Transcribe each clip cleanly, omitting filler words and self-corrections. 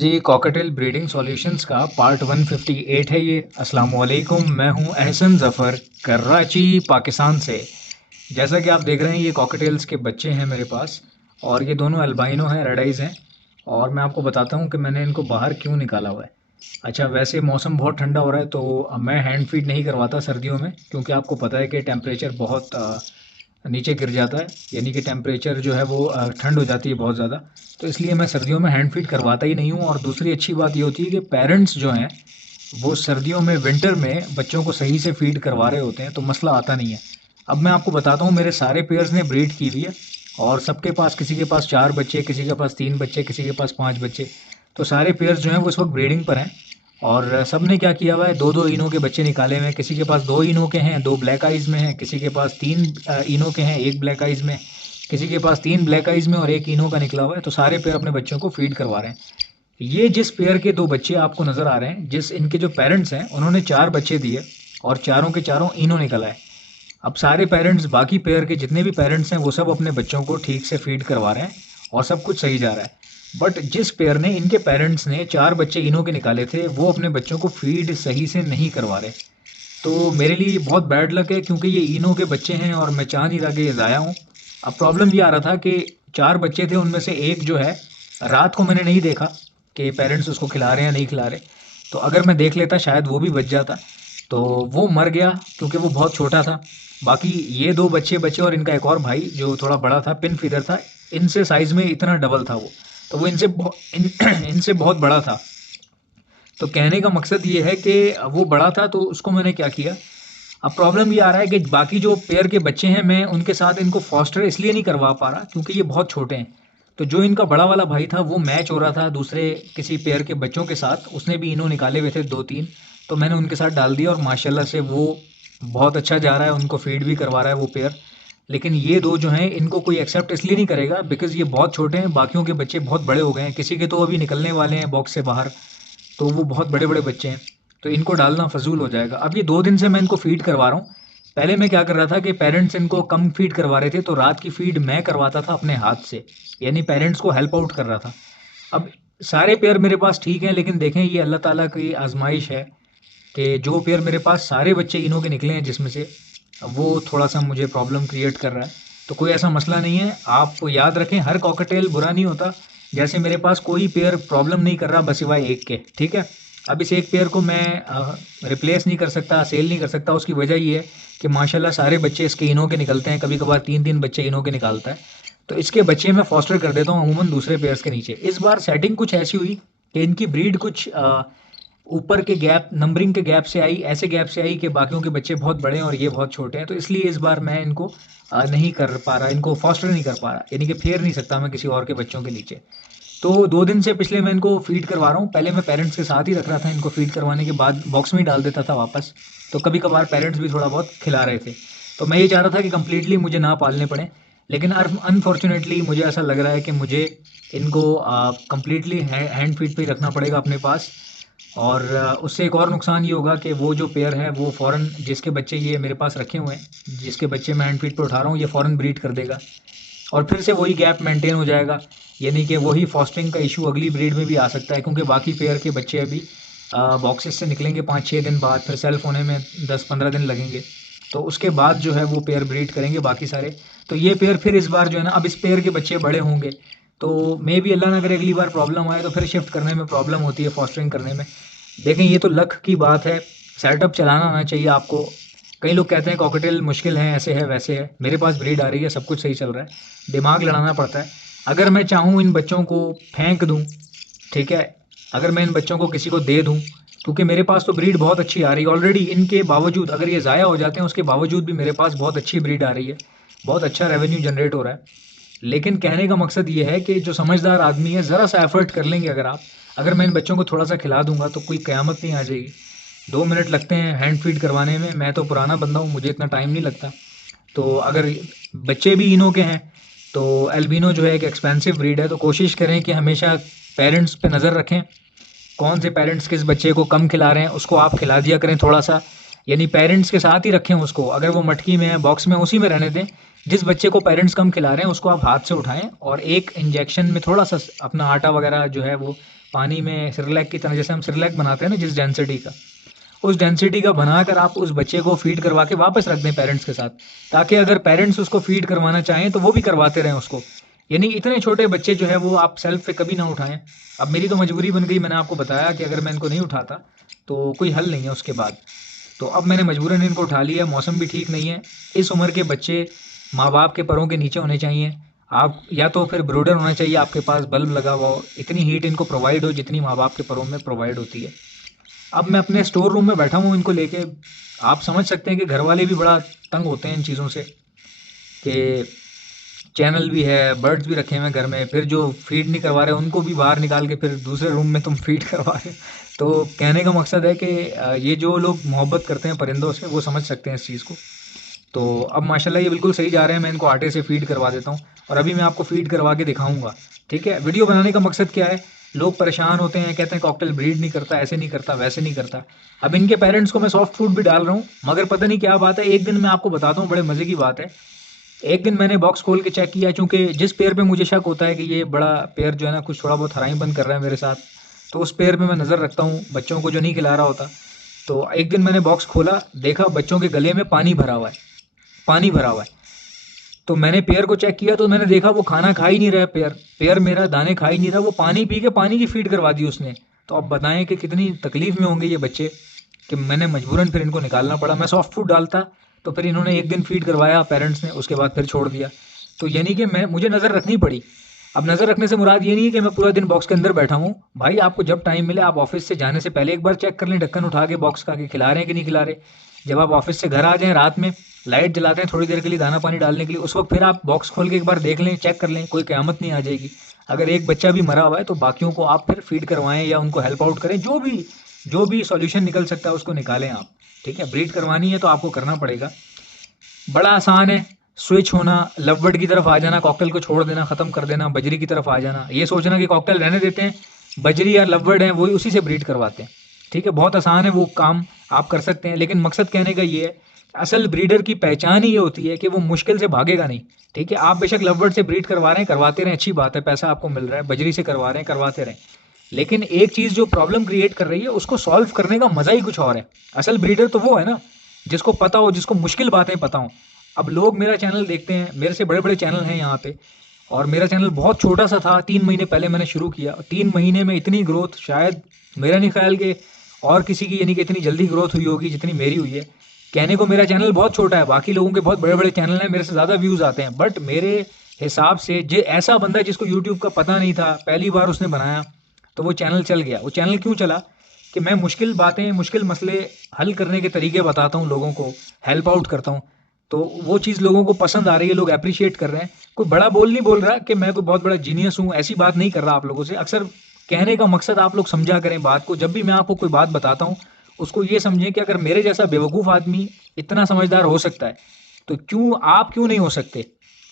जी, cocktail breeding solutions का part 158 है ये। अस्सलाम वालेकुम, मैं हूँ एहसन ज़फ़र, कराची, पाकिस्तान से। जैसा कि आप देख रहे हैं ये कॉकटेल्स के बच्चे हैं मेरे पास और ये दोनों अल्बाइनो हैं, रेड आइज़ हैं। और मैं आपको बताता हूँ कि मैंने इनको बाहर क्यों निकाला हुआ है। अच्छा, वैसे मौसम बहुत ठंडा हो रहा है तो मैं हैंड फीड नहीं करवाता सर्दियों में, क्योंकि आपको पता है कि टेम्परेचर बहुत नीचे गिर जाता है, यानी कि टेम्परेचर जो है वो ठंड हो जाती है बहुत ज़्यादा। तो इसलिए मैं सर्दियों में हैंड फीड करवाता ही नहीं हूँ। और दूसरी अच्छी बात ये होती है कि पेरेंट्स जो हैं वो सर्दियों में, विंटर में बच्चों को सही से फीड करवा रहे होते हैं, तो मसला आता नहीं है। अब मैं आपको बताता हूँ, मेरे सारे पेयर्स ने ब्रीड की हुई है और सबके पास, किसी के पास 4 बच्चे, किसी के पास 3 बच्चे, किसी के पास 5 बच्चे। तो सारे पेयर्स जो हैं वो इस वक्त ब्रीडिंग पर हैं। और सब ने क्या किया हुआ है, 2-2 इनो के बच्चे निकाले हुए हैं। किसी के पास 2 इनो के हैं, 2 ब्लैक आइज़ में हैं, किसी के पास 3 इनो के हैं, 1 ब्लैक आइज़ में, किसी के पास 3 ब्लैक आइज़ में और 1 इनो का निकला हुआ है। तो सारे पेयर अपने बच्चों को फीड करवा रहे हैं। ये जिस पेयर के 2 बच्चे आपको नज़र आ रहे हैं, जिस इनके जो पेरेंट्स हैं, उन्होंने 4 बच्चे दिए और चारों के चारों इनो निकला है। अब सारे पेरेंट्स, बाकी पेयर के जितने भी पेरेंट्स हैं, वो सब अपने बच्चों को ठीक से फीड करवा रहे हैं और सब कुछ सही जा रहा है। बट जिस पेयर ने, इनके पेरेंट्स ने 4 बच्चे इनो के निकाले थे, वो अपने बच्चों को फीड सही से नहीं करवा रहे। तो मेरे लिए ये बहुत बैड लक है, क्योंकि ये इनो के बच्चे हैं और मैं चाह नहीं रहा कि ये ज़ाया हों। अब प्रॉब्लम ये आ रहा था कि 4 बच्चे थे, उनमें से एक जो है, रात को मैंने नहीं देखा कि पेरेंट्स उसको खिला रहे हैं या नहीं खिला रहे। तो अगर मैं देख लेता शायद वो भी बच जाता। तो वो मर गया क्योंकि वो बहुत छोटा था। बाकी ये 2 बच्चे बचे और इनका एक और भाई जो थोड़ा बड़ा था, पिन फीडर था, इनसे साइज़ में इतना डबल था वो। तो वो इनसे बहुत बड़ा था। तो कहने का मकसद ये है कि वो बड़ा था, तो उसको मैंने क्या किया। अब प्रॉब्लम ये आ रहा है कि बाकी जो पेयर के बच्चे हैं, मैं उनके साथ इनको फॉस्टर इसलिए नहीं करवा पा रहा क्योंकि ये बहुत छोटे हैं। तो जो इनका बड़ा वाला भाई था वो मैच हो रहा था दूसरे किसी पेयर के बच्चों के साथ, उसने भी इनो निकाले हुए थे 2-3। तो मैंने उनके साथ डाल दिया और माशाल्लाह से वो बहुत अच्छा जा रहा है, उनको फीड भी करवा रहा है वो पेयर। लेकिन ये 2 जो हैं, इनको कोई एक्सेप्ट इसलिए नहीं करेगा बिकॉज़ ये बहुत छोटे हैं, बाकियों के बच्चे बहुत बड़े हो गए हैं, किसी के तो अभी निकलने वाले हैं बॉक्स से बाहर। तो वो बहुत बड़े-बड़े बच्चे हैं, तो इनको डालना फ़ज़ूल हो जाएगा। अब ये 2 दिन से मैं इनको फ़ीड करवा रहा हूँ। पहले मैं क्या कर रहा था कि पेरेंट्स इनको कम फ़ीड करवा रहे थे, तो रात की फ़ीड मैं करवाता था अपने हाथ से, यानी पेरेंट्स को हेल्प आउट कर रहा था। अब सारे पेयर मेरे पास ठीक हैं, लेकिन देखें ये अल्लाह ताला की आज़माइश है कि जो पेयर मेरे पास सारे बच्चे इन्हों के निकले हैं जिसमें से, वो थोड़ा-सा मुझे प्रॉब्लम क्रिएट कर रहा है। तो कोई ऐसा मसला नहीं है, आप याद रखें हर कॉकटेल बुरा नहीं होता। जैसे मेरे पास कोई पेयर प्रॉब्लम नहीं कर रहा बस सिवाय एक के, ठीक है? अब इस एक पेयर को मैं रिप्लेस नहीं कर सकता, सेल नहीं कर सकता, उसकी वजह ये है कि माशाल्लाह सारे बच्चे इसके इनो के निकलते हैं, कभी-कभार 3-3 बच्चे इनो के निकालता है। तो इसके बच्चे मैं फॉस्टर कर देता हूँ अमूमन दूसरे पेयर्स के नीचे। इस बार सेटिंग कुछ ऐसी हुई कि इनकी ब्रीड कुछ ऊपर के गैप, नंबरिंग के गैप से आई, ऐसे गैप से आई कि बाकियों के बच्चे बहुत बड़े हैं और ये बहुत छोटे हैं। तो इसलिए इस बार मैं इनको नहीं कर पा रहा, इनको फॉस्टर नहीं कर पा रहा, यानी कि फेर नहीं सकता मैं किसी और के बच्चों के नीचे। तो 2 दिन से पिछले मैं इनको फ़ीड करवा रहा हूँ। पहले मैं पेरेंट्स के साथ ही रख रहा था, इनको फ़ीड करवाने के बाद बॉक्स में ही डाल देता था वापस। तो कभी-कभार पेरेंट्स भी थोड़ा बहुत खिला रहे थे। तो मैं ये चाह रहा था कि कंप्लीटली मुझे ना पालने पड़े। लेकिन अनफॉर्च्यूनेटली मुझे ऐसा लग रहा है कि मुझे इनको कंप्लीटली हैंड फीड पे ही रखना पड़ेगा अपने पास। और उससे एक और नुकसान ये होगा कि वो जो पेयर है वो फ़ौरन, जिसके बच्चे ये मेरे पास रखे हुए हैं, जिसके बच्चे मैं हैंड फीड पे उठा रहा हूँ, ये फ़ौरन ब्रीड कर देगा और फिर से वही गैप मेंटेन हो जाएगा। यानी कि वही फॉस्टरिंग का इशू अगली ब्रीड में भी आ सकता है, क्योंकि बाकी पेयर के बच्चे अभी बॉक्सेस से निकलेंगे 5-6 दिन बाद, फिर सेल्फ होने में 10-15 दिन लगेंगे। तो उसके बाद जो है वो पेयर ब्रीड करेंगे बाकी सारे। तो ये पेयर फिर इस बार जो है ना, अब इस पेयर के बच्चे बड़े होंगे, तो मे बी अल्लाह ना करे अगली बार प्रॉब्लम आए तो फिर शिफ्ट करने में प्रॉब्लम होती है, फॉस्टरिंग करने में। देखें ये तो लक की बात है, सेटअप चलाना आना चाहिए आपको। कई लोग कहते हैं कॉकटेल मुश्किल है, ऐसे है वैसे है। मेरे पास ब्रीड आ रही है, सब कुछ सही चल रहा है, दिमाग लड़ाना पड़ता है। अगर मैं चाहूँ इन बच्चों को फेंक दूँ, ठीक है? अगर मैं इन बच्चों को किसी को दे दूँ, क्योंकि मेरे पास तो ब्रीड बहुत अच्छी आ रही है ऑलरेडी, इनके बावजूद अगर ये ज़ाया हो जाते हैं उसके बावजूद भी मेरे पास बहुत अच्छी ब्रीड आ रही है, बहुत अच्छा रेवेन्यू जनरेट हो रहा है। लेकिन कहने का मकसद ये है कि जो समझदार आदमी है, ज़रा-सा एफ़र्ट कर लेंगे अगर आप, अगर मैं इन बच्चों को थोड़ा-सा खिला दूँगा तो कोई क़यामत नहीं आ जाएगी। 2 मिनट लगते हैं हैंड फ़ीड करवाने में, मैं तो पुराना बंदा हूँ, मुझे इतना टाइम नहीं लगता। तो अगर बच्चे भी इनो के हैं, तो अल्बिनो जो है एक एक्सपेंसिव ब्रीड है, तो कोशिश करें कि हमेशा पेरेंट्स पे नज़र रखें। कौन से पेरेंट्स किस बच्चे को कम खिला रहे हैं, उसको आप खिला दिया करें थोड़ा-सा, यानी पेरेंट्स के साथ ही रखें उसको। अगर वो मटकी में है, बॉक्स में, उसी में रहने दें। जिस बच्चे को पेरेंट्स कम खिला रहे हैं, उसको आप हाथ से उठाएँ और एक इंजेक्शन में थोड़ा-सा अपना आटा वगैरह जो है वो पानी में सेरेलैक की तरह, जैसे हम सेरेलैक बनाते हैं ना जिस डेंसिटी का, उस डेंसिटी का बनाकर आप उस बच्चे को फीड करवा के वापस रख दें पेरेंट्स के साथ, ताकि अगर पेरेंट्स उसको फीड करवाना चाहें तो वो भी करवाते रहें उसको। यानी इतने छोटे बच्चे जो है वो आप सेल्फ पे कभी ना उठाएं। अब मेरी तो मजबूरी बन गई, मैंने आपको बताया कि अगर मैं इनको नहीं उठाता तो कोई हल नहीं है उसके बाद। तो अब मैंने मजबूरन इनको उठा लिया, मौसम भी ठीक नहीं है। इस उम्र के बच्चे माँ बाप के पैरों के नीचे होने चाहिए। आप या तो फिर ब्रूडर होना चाहिए आपके पास, बल्ब लगा हुआ हो, इतनी हीट इनको प्रोवाइड हो जितनी माँ बाप के पैरों में प्रोवाइड होती है। अब मैं अपने स्टोर रूम में बैठा हूँ इनको लेके। आप समझ सकते हैं कि घर वाले भी बड़ा तंग होते हैं इन चीज़ों से, कि चैनल भी है, बर्ड्स भी रखे हुए हैं घर में, फिर जो फीड नहीं करवा रहे उनको भी बाहर निकाल के फिर दूसरे रूम में तुम फीड करवा रहे हो। तो कहने का मकसद है कि ये जो लोग मोहब्बत करते हैं परिंदों से वो समझ सकते हैं इस चीज़ को। तो अब माशाल्लाह ये बिल्कुल सही जा रहे हैं, मैं इनको आटे से फीड करवा देता हूँ और अभी मैं आपको फीड करवा के दिखाऊंगा। ठीक है, वीडियो बनाने का मकसद क्या है, लोग परेशान होते हैं, कहते हैं कॉकटेल ब्रीड नहीं करता, ऐसे नहीं करता, वैसे नहीं करता। अब इनके पेरेंट्स को मैं सॉफ्ट फूड भी डाल रहा हूँ, मगर पता नहीं क्या बात है। एक दिन मैं आपको बताता हूँ, बड़े मज़े की बात है। एक दिन मैंने बॉक्स खोल के चेक किया, चूँकि जिस पेयर पे मुझे शक होता है कि ये बड़ा पेयर जो है ना कुछ थोड़ा बहुत हराई बंद कर रहा है मेरे साथ, तो उस पेयर पे मैं नज़र रखता हूँ बच्चों को जो नहीं खिला रहा होता। तो एक दिन मैंने बॉक्स खोला, देखा बच्चों के गले में पानी भरा हुआ है, पानी भरा हुआ है। तो मैंने पेयर को चेक किया तो मैंने देखा वो खाना खा ही नहीं रहा है, पेयर पेयर मेरा दाने खा ही नहीं रहा, वो पानी पी के पानी की फीड करवा दी उसने। तो अब बताएं कि कितनी तकलीफ़ में होंगे ये बच्चे, कि मैंने मजबूरन फिर इनको निकालना पड़ा। मैं सॉफ्ट फूड डालता तो फिर इन्होंने एक दिन फीड करवाया पेरेंट्स ने, उसके बाद फिर छोड़ दिया। तो यानी कि मुझे नज़र रखनी पड़ी। अब नज़र रखने से मुराद ये नहीं है कि मैं पूरा दिन बॉक्स के अंदर बैठा हूँ। भाई आपको जब टाइम मिले आप ऑफिस से जाने से पहले एक बार चेक कर लें ढक्कन उठा के बॉक्स का, कि खिला रहे हैं कि नहीं खिला रहे। जब आप ऑफिस से घर आ जाएं रात में, लाइट जलाते हैं थोड़ी देर के लिए दाना पानी डालने के लिए, उस वक्त फिर आप बॉक्स खोल के एक बार देख लें, चेक कर लें, कोई क़यामत नहीं आ जाएगी। अगर एक बच्चा भी मरा हुआ है तो बाकियों को आप फिर फीड करवाएं या उनको हेल्प आउट करें, जो भी सॉल्यूशन निकल सकता है उसको निकालें आप। ठीक है, ब्रीड करवानी है तो आपको करना पड़ेगा, बड़ा आसान है। स्विच होना, लव की तरफ आ जाना, कॉकटेल को छोड़ देना, ख़त्म कर देना, बजरी की तरफ आ जाना। ये सोचना कि कॉकटेल रहने देते हैं, बजरी या लव है वही उसी से ब्रीड करवाते हैं। ठीक है, बहुत आसान है वो काम, आप कर सकते हैं। लेकिन मकसद कहने का ये है, असल ब्रीडर की पहचान ही ये होती है कि वो मुश्किल से भागेगा नहीं। ठीक है, आप बेशक लव से ब्रीड करवा रहे हैं, करवाते रहें, अच्छी बात है, पैसा आपको मिल रहा है, बजरी से करवा रहे हैं, करवाते रहें। लेकिन एक चीज़ जो प्रॉब्लम क्रिएट कर रही है उसको सॉल्व करने का मज़ा ही कुछ और है। असल ब्रीडर तो वो है ना जिसको पता हो, जिसको मुश्किल बातें पता हो। अब लोग मेरा चैनल देखते हैं, मेरे से बड़े बड़े चैनल हैं यहाँ पे, और मेरा चैनल बहुत छोटा सा था, 3 महीने पहले मैंने शुरू किया। 3 महीने में इतनी ग्रोथ शायद मेरा नहीं ख्याल कि और किसी की यानी कि इतनी जल्दी ग्रोथ हुई होगी जितनी मेरी हुई है। कहने को मेरा चैनल बहुत छोटा है, बाकी लोगों के बहुत बड़े बड़े चैनल हैं, मेरे से ज़्यादा व्यूज़ आते हैं, बट मेरे हिसाब से जो ऐसा बंदा जिसको यूट्यूब का पता नहीं था, पहली बार उसने बनाया तो वो चैनल चल गया। वो चैनल क्यों चला, कि मैं मुश्किल बातें, मुश्किल मसले हल करने के तरीके बताता हूँ, लोगों को हेल्प आउट करता हूँ। तो वो चीज़ लोगों को पसंद आ रही है, लोग अप्रिशिएट कर रहे हैं। कोई बड़ा बोल नहीं बोल रहा कि मैं कोई बहुत बड़ा जीनियस हूँ, ऐसी बात नहीं कर रहा आप लोगों से। अक्सर कहने का मकसद आप लोग समझा करें बात को। जब भी मैं आपको कोई बात बताता हूँ उसको ये समझें कि अगर मेरे जैसा बेवकूफ़ आदमी इतना समझदार हो सकता है तो आप क्यों नहीं हो सकते।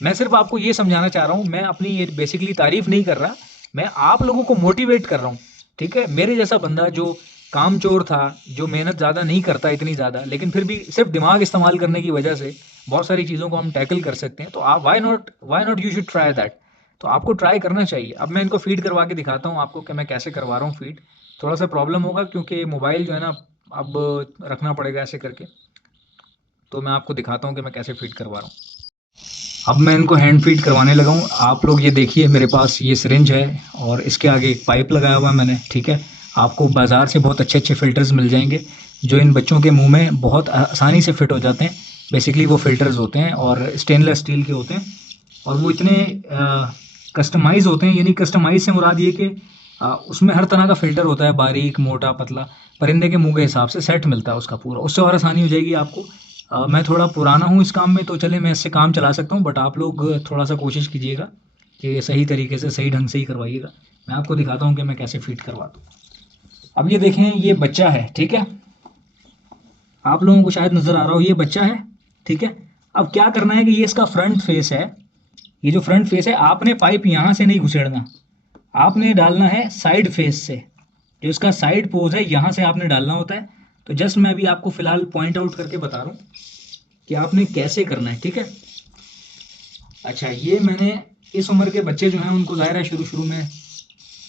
मैं सिर्फ आपको ये समझाना चाह रहा हूँ, मैं अपनी ये बेसिकली तारीफ नहीं कर रहा, मैं आप लोगों को मोटिवेट कर रहा हूँ। ठीक है, मेरे जैसा बंदा जो कामचोर था, जो मेहनत ज़्यादा नहीं करता इतनी ज़्यादा, लेकिन फिर भी सिर्फ दिमाग इस्तेमाल करने की वजह से बहुत सारी चीज़ों को हम टैकल कर सकते हैं। तो आप why not you should try that. तो आपको ट्राई करना चाहिए। अब मैं इनको फीड करवा के दिखाता हूँ आपको कि मैं कैसे करवा रहा हूँ फीड। थोड़ा सा प्रॉब्लम होगा क्योंकि मोबाइल जो है ना अब रखना पड़ेगा ऐसे करके। तो मैं आपको दिखाता हूँ कि मैं कैसे फीड करवा रहा हूँ। अब मैं इनको हैंड फीड करवाने लगा हूँ। आप लोग ये देखिए, मेरे पास ये सिरिंज है और इसके आगे एक पाइप लगाया हुआ है मैंने। ठीक है, आपको बाज़ार से बहुत अच्छे अच्छे फ़िल्टर्स मिल जाएंगे जो इन बच्चों के मुंह में बहुत आसानी से फिट हो जाते हैं। बेसिकली वो फ़िल्टर्स होते हैं और स्टेनलेस स्टील के होते हैं, और वो इतने कस्टमाइज़ होते हैं। यानी कस्टमाइज़ से मुराद ये कि उसमें हर तरह का फ़िल्टर होता है, बारीक, मोटा, पतला, परिंदे के मुंह के हिसाब से सेट मिलता है उसका पूरा। उससे और आसानी हो जाएगी आपको। मैं थोड़ा पुराना हूँ इस काम में, तो चले मैं इससे काम चला सकता हूँ, बट आप लोग थोड़ा सा कोशिश कीजिएगा कि सही तरीके से, सही ढंग से ही करवाइएगा। मैं आपको दिखाता हूँ कि मैं कैसे फीड करवाता हूँ। अब ये देखें, ये बच्चा है। ठीक है, आप लोगों को शायद नज़र आ रहा हो, ये बच्चा है। ठीक है, अब क्या करना है कि ये इसका फ्रंट फेस है। ये जो फ्रंट फेस है, आपने पाइप यहाँ से नहीं घुसेड़ना, आपने डालना है साइड फेस से। जो इसका साइड पोज है यहाँ से आपने डालना होता है। तो जस्ट मैं अभी आपको फ़िलहाल पॉइंट आउट करके बता रहा हूँ कि आपने कैसे करना है। ठीक है, अच्छा, ये मैंने इस उम्र के बच्चे जो हैं उनको ज़ाहिर है शुरू शुरू में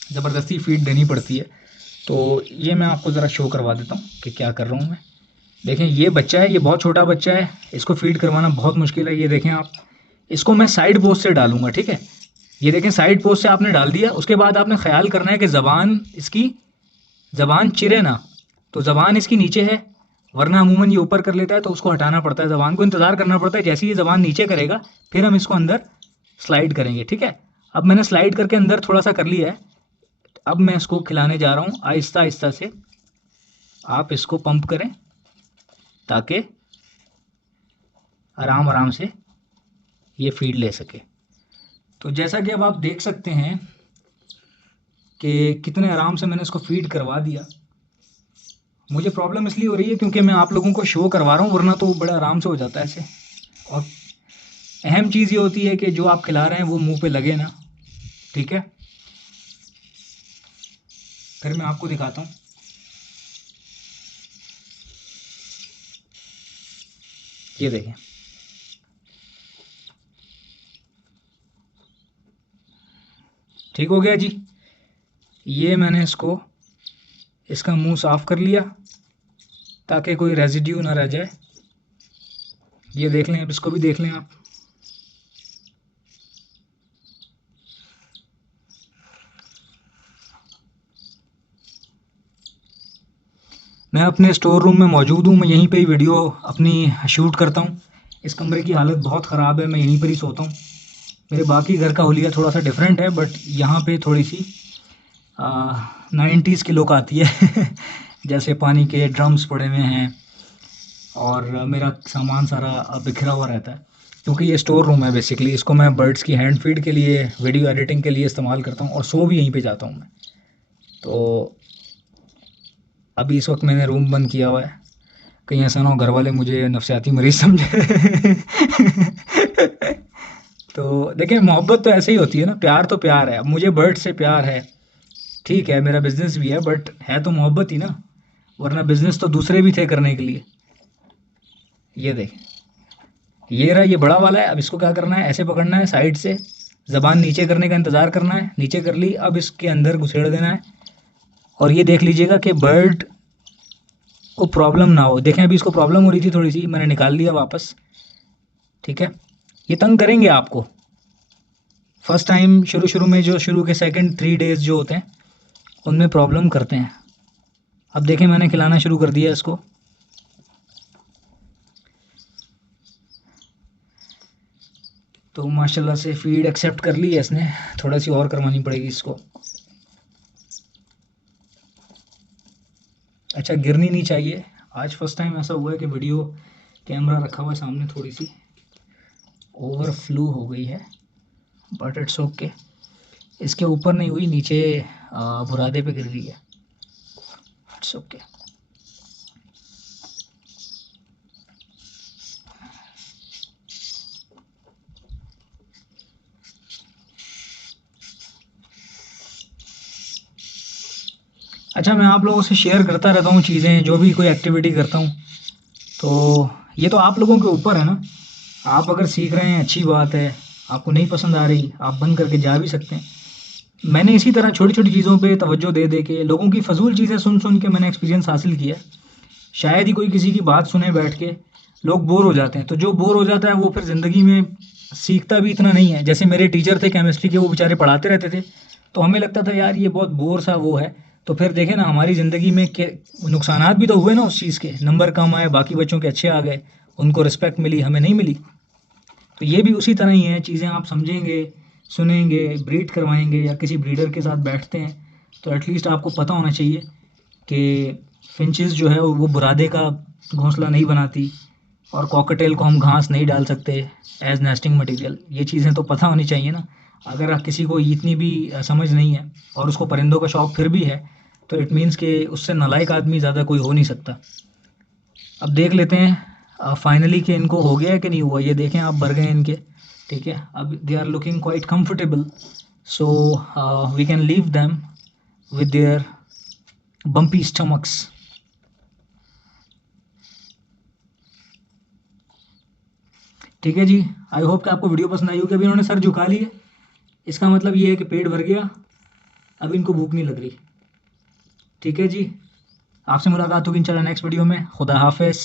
ज़बरदस्ती फीड देनी पड़ती है। तो ये मैं आपको ज़रा शो करवा देता हूँ कि क्या कर रहा हूँ मैं। देखें ये बच्चा है, ये बहुत छोटा बच्चा है, इसको फीड करवाना बहुत मुश्किल है। ये देखें आप, इसको मैं साइड पोस्ट से डालूंगा, ठीक है। ये देखें साइड पोस्ट से आपने डाल दिया, उसके बाद आपने ख्याल करना है कि ज़बान चिरे ना। तो ज़बान इसकी नीचे है, वरना अमूमन ये ऊपर कर लेता है, तो उसको हटाना पड़ता है, ज़बान को इंतज़ार करना पड़ता है। जैसे ही ये ज़बान नीचे करेगा फिर हम इसको अंदर स्लाइड करेंगे, ठीक है। अब मैंने स्लाइड करके अंदर थोड़ा सा कर लिया है। अब मैं इसको खिलाने जा रहा हूँ आहिस्ता आहिस्ता से। आप इसको पंप करें ताकि आराम आराम से ये फीड ले सके। तो जैसा कि अब आप देख सकते हैं कि कितने आराम से मैंने इसको फीड करवा दिया। मुझे प्रॉब्लम इसलिए हो रही है क्योंकि मैं आप लोगों को शो करवा रहा हूँ, वरना तो बड़ा आराम से हो जाता है ऐसे। और अहम चीज़ ये होती है कि जो आप खिला रहे हैं वो मुंह पे लगे ना, ठीक है। फिर मैं आपको दिखाता हूँ। ये देखें, ठीक हो गया जी। ये मैंने इसका मुंह साफ़ कर लिया ताकि कोई रेजिड्यू ना रह जाए। ये देख लें, अब इसको भी देख लें आप। मैं अपने स्टोर रूम में मौजूद हूँ, मैं यहीं पे ही वीडियो अपनी शूट करता हूँ। इस कमरे की हालत बहुत ख़राब है, मैं यहीं पर ही सोता हूँ। मेरे बाकी घर का हुलिया थोड़ा सा डिफरेंट है, बट यहाँ पे थोड़ी सी 90s की लुक आती है जैसे पानी के ड्रम्स पड़े हुए हैं और मेरा सामान सारा बिखरा हुआ रहता है, क्योंकि ये स्टोर रूम है बेसिकली। इसको मैं बर्ड्स की हैंड फीड के लिए, वीडियो एडिटिंग के लिए इस्तेमाल करता हूँ और सो भी यहीं पे जाता हूँ मैं। तो अभी इस वक्त मैंने रूम बंद किया हुआ है, कहीं ऐसा ना हो घर वाले मुझे नफसियाती मरीज़ समझे तो देखिए, मोहब्बत तो ऐसे ही होती है ना, प्यार तो प्यार है। अब मुझे बर्ड से प्यार है, ठीक है, मेरा बिजनेस भी है, बट है तो मोहब्बत ही ना, वरना बिजनेस तो दूसरे भी थे करने के लिए। ये देख, ये रहा, ये बड़ा वाला है। अब इसको क्या करना है, ऐसे पकड़ना है साइड से, ज़बान नीचे करने का इंतज़ार करना है। नीचे कर ली, अब इसके अंदर घुसेड़ देना है। और ये देख लीजिएगा कि बर्ड को प्रॉब्लम ना हो। देखें अभी इसको प्रॉब्लम हो रही थी थोड़ी सी, मैंने निकाल लिया वापस, ठीक है। ये तंग करेंगे आपको फर्स्ट टाइम, शुरू में, जो शुरू के सेकंड 3 डेज़ जो होते हैं उनमें प्रॉब्लम करते हैं। अब देखें मैंने खिलाना शुरू कर दिया इसको। तो माशाल्लाह से फीड एक्सेप्ट कर ली है इसने, थोड़ा सी और करवानी पड़ेगी इसको। अच्छा, गिरनी नहीं चाहिए। आज फर्स्ट टाइम ऐसा हुआ है कि वीडियो कैमरा रखा हुआ है सामने, थोड़ी सी ओवरफ्लो हो गई है, बट इट्स ओके। इसके ऊपर नहीं हुई, नीचे बुरादे पे गिर गई है, इट्स ओके। अच्छा, मैं आप लोगों से शेयर करता रहता हूँ चीज़ें, जो भी कोई एक्टिविटी करता हूँ। तो ये तो आप लोगों के ऊपर है ना, आप अगर सीख रहे हैं अच्छी बात है, आपको नहीं पसंद आ रही आप बंद करके जा भी सकते हैं। मैंने इसी तरह छोटी छोटी चीज़ों पे तवज्जो दे दे के, लोगों की फ़जूल चीज़ें सुन सुन के मैंने एक्सपीरियंस हासिल किया है। शायद ही कोई किसी की बात सुने बैठ के, लोग बोर हो जाते हैं। तो जो बोर हो जाता है वो फिर ज़िंदगी में सीखता भी इतना नहीं है। जैसे मेरे टीचर थे केमिस्ट्री के, वो बेचारे पढ़ाते रहते थे, तो हमें लगता था यार ये बहुत बोर सा वो है। तो फिर देखें ना हमारी ज़िंदगी में के नुकसानात भी तो हुए ना उस चीज़ के। नंबर कम आए, बाकी बच्चों के अच्छे आ गए, उनको रिस्पेक्ट मिली, हमें नहीं मिली। तो ये भी उसी तरह ही है, चीज़ें आप समझेंगे, सुनेंगे, ब्रीड करवाएंगे या किसी ब्रीडर के साथ बैठते हैं तो एटलीस्ट आपको पता होना चाहिए कि फिंचेस जो है वो बुरादे का घोंसला नहीं बनाती, और कॉकटेल को हम घास नहीं डाल सकते एज नेस्टिंग मटेरियल। ये चीज़ें तो पता होनी चाहिए ना। अगर आप किसी को इतनी भी समझ नहीं है और उसको परिंदों का शौक़ फिर भी है, तो इट मीन्स कि उससे नालायक आदमी ज़्यादा कोई हो नहीं सकता। अब देख लेते हैं फाइनली कि इनको हो गया है कि नहीं हुआ। ये देखें आप, भर गए इनके, ठीक है। अब they are looking quite comfortable, so we can leave them with their bumpy stomachs. ठीक है जी, आई होप कि आपको वीडियो पसंद आई होगी। अभी उन्होंने सर झुका लिए, इसका मतलब ये है कि पेट भर गया। अब इनको भूख नहीं लग रही। ठीक है जी, आपसे मुलाकात होगी इंशाल्लाह नेक्स्ट वीडियो में। खुदा हाफिज़।